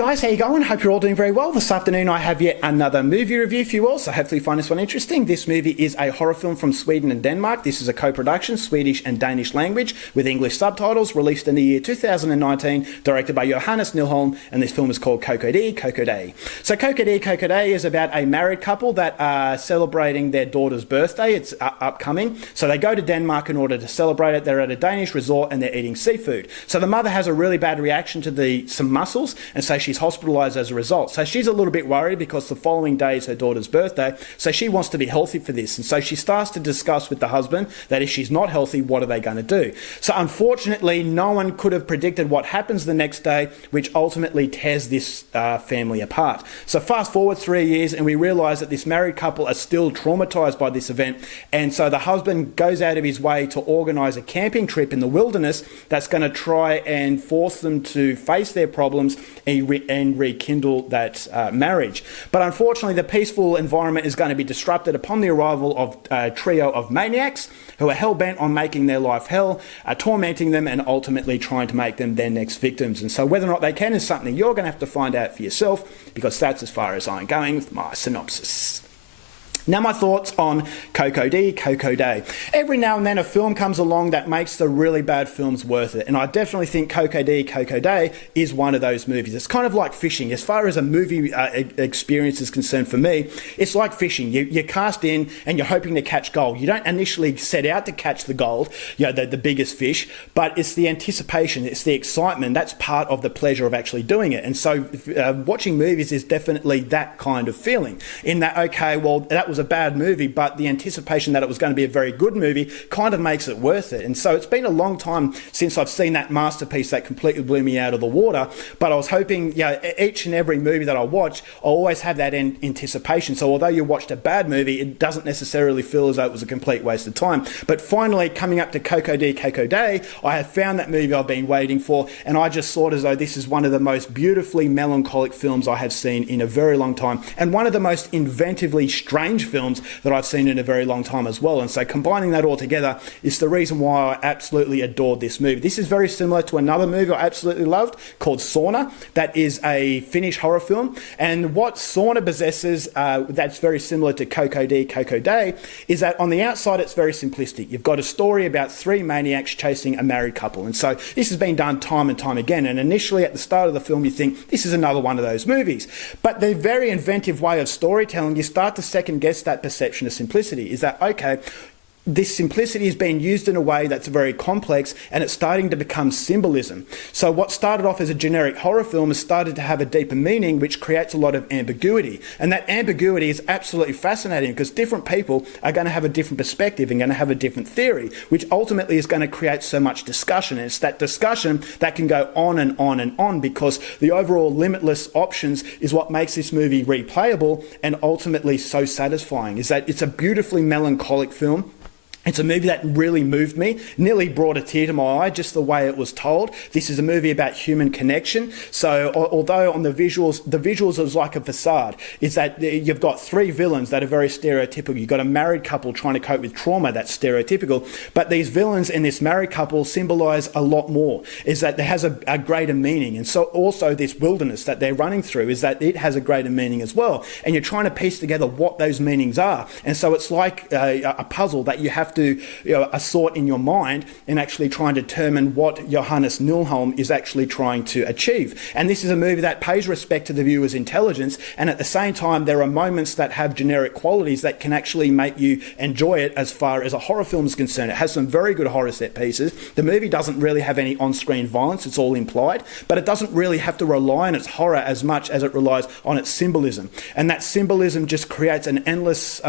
guys, how you going? Hope you're all doing very well. This afternoon I have yet another movie review for you all, so hopefully you find this one interesting. This movie is a horror film from Sweden and Denmark. This is a co-production, Swedish and Danish language, with English subtitles, released in the year 2019, directed by Johannes Nilholm, and this film is called KOKO-DI KOKO-DA. So KOKO-DI KOKO-DA is about a married couple that are celebrating their daughter's birthday. It's upcoming. So they go to Denmark in order to celebrate it. They're at a Danish resort and they're eating seafood. So the mother has a really bad reaction to some mussels, and so she's hospitalised as a result. So she's a little bit worried because the following day is her daughter's birthday, so she wants to be healthy for this. And so she starts to discuss with the husband that if she's not healthy, what are they going to do? So unfortunately, no one could have predicted what happens the next day, which ultimately tears this family apart. So fast forward 3 years and we realise that this married couple are still traumatised by this event, and so the husband goes out of his way to organise a camping trip in the wilderness that's going to try and force them to face their problems and rekindle that marriage. But unfortunately, the peaceful environment is going to be disrupted upon the arrival of a trio of maniacs who are hell-bent on making their life hell, tormenting them and ultimately trying to make them their next victims. And so whether or not they can is something you're going to have to find out for yourself, because that's as far as I'm going with my synopsis. Now my thoughts on KOKO-DI KOKO-DA. Every now and then a film comes along that makes the really bad films worth it, and I definitely think KOKO-DI KOKO-DA is one of those movies. It's kind of like fishing. As far as a movie experience is concerned for me, it's like fishing. You cast in and you're hoping to catch gold. You don't initially set out to catch the gold, the biggest fish, but it's the anticipation, it's the excitement. That's part of the pleasure of actually doing it. And so watching movies is definitely that kind of feeling, in that, okay, well, that was a bad movie, but the anticipation that it was going to be a very good movie kind of makes it worth it. And so it's been a long time since I've seen that masterpiece that completely blew me out of the water, but I was hoping, each and every movie that I watch, I always have that anticipation. So although you watched a bad movie, it doesn't necessarily feel as though it was a complete waste of time. But finally, coming up to KOKO-DI KOKO-DA, I have found that movie I've been waiting for, and I just thought as though this is one of the most beautifully melancholic films I have seen in a very long time, and one of the most inventively strange films that I've seen in a very long time as well. And so combining that all together is the reason why I absolutely adored this movie. This is very similar to another movie I absolutely loved called Sauna, that is a Finnish horror film. And what Sauna possesses that's very similar to KOKO-DI KOKO-DA is that on the outside it's very simplistic. You've got a story about three maniacs chasing a married couple, and so this has been done time and time again, and initially at the start of the film you think this is another one of those movies. But the very inventive way of storytelling, you start to second guess that perception of simplicity. Is that, okay, this simplicity is being used in a way that's very complex, and it's starting to become symbolism. So what started off as a generic horror film has started to have a deeper meaning, which creates a lot of ambiguity. And that ambiguity is absolutely fascinating, because different people are going to have a different perspective and going to have a different theory, which ultimately is going to create so much discussion. And it's that discussion that can go on and on and on, because the overall limitless options is what makes this movie replayable and ultimately so satisfying. Is that it's a beautifully melancholic film. It's a movie that really moved me, nearly brought a tear to my eye, just the way it was told. This is a movie about human connection. So although on the visuals is like a facade, is that you've got three villains that are very stereotypical. You've got a married couple trying to cope with trauma, that's stereotypical. But these villains in this married couple symbolise a lot more, is that there has a greater meaning. And so also this wilderness that they're running through, is that it has a greater meaning as well. And you're trying to piece together what those meanings are. And so it's like a puzzle that you have to assort in your mind and actually try and determine what Johannes Nilholm is actually trying to achieve. And this is a movie that pays respect to the viewer's intelligence, and at the same time there are moments that have generic qualities that can actually make you enjoy it as far as a horror film is concerned. It has some very good horror set pieces. The movie doesn't really have any on-screen violence, it's all implied, but it doesn't really have to rely on its horror as much as it relies on its symbolism. And that symbolism just creates an endless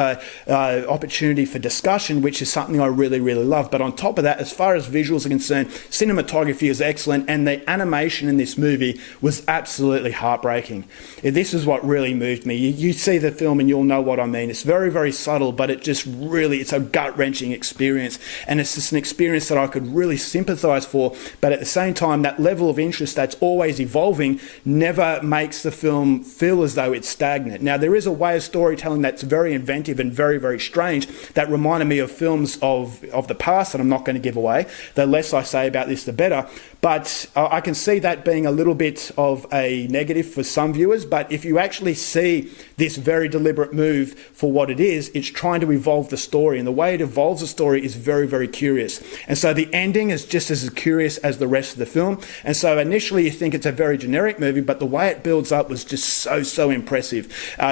opportunity for discussion, which is something I really, really love. But on top of that, as far as visuals are concerned, cinematography is excellent, and the animation in this movie was absolutely heartbreaking. This is what really moved me. You see the film and you'll know what I mean. It's very, very subtle, but it just really, it's a gut-wrenching experience, and it's just an experience that I could really sympathise for, but at the same time, that level of interest that's always evolving never makes the film feel as though it's stagnant. Now, there is a way of storytelling that's very inventive and very, very strange that reminded me of films films of the past that I'm not going to give away. The less I say about this, the better. But I can see that being a little bit of a negative for some viewers. But if you actually see this very deliberate move for what it is, it's trying to evolve the story. And the way it evolves the story is very, very curious. And so the ending is just as curious as the rest of the film. And so initially you think it's a very generic movie, but the way it builds up was just so impressive.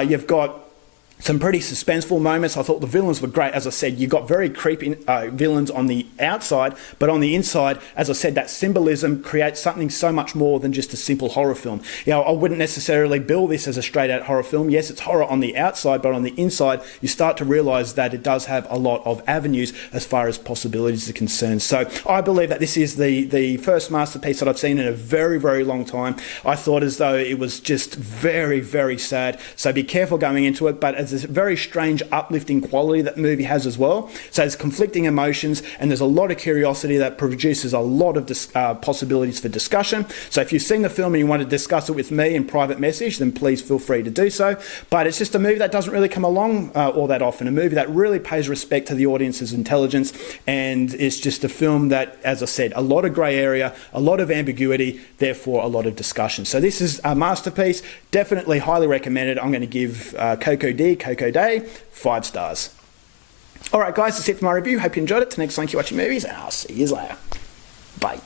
You've got some pretty suspenseful moments. I thought the villains were great. As I said, you got very creepy villains on the outside, but on the inside, as I said, that symbolism creates something so much more than just a simple horror film. You know, I wouldn't necessarily bill this as a straight-out horror film. Yes, it's horror on the outside, but on the inside, you start to realise that it does have a lot of avenues as far as possibilities are concerned. So I believe that this is the first masterpiece that I've seen in a very, very long time. I thought as though it was just very, very sad. So be careful going into it, but as there's a very strange uplifting quality that the movie has as well. So there's conflicting emotions and there's a lot of curiosity that produces a lot of possibilities for discussion. So if you've seen the film and you want to discuss it with me in private message, then please feel free to do so. But it's just a movie that doesn't really come along all that often. A movie that really pays respect to the audience's intelligence, and it's just a film that, as I said, a lot of grey area, a lot of ambiguity, therefore a lot of discussion. So this is a masterpiece, definitely highly recommended. I'm going to give KOKO-DI KOKO-DA 5 stars. Alright guys, that's it for my review. Hope you enjoyed it. Till next time, keep watching movies and I'll see you later. Bye.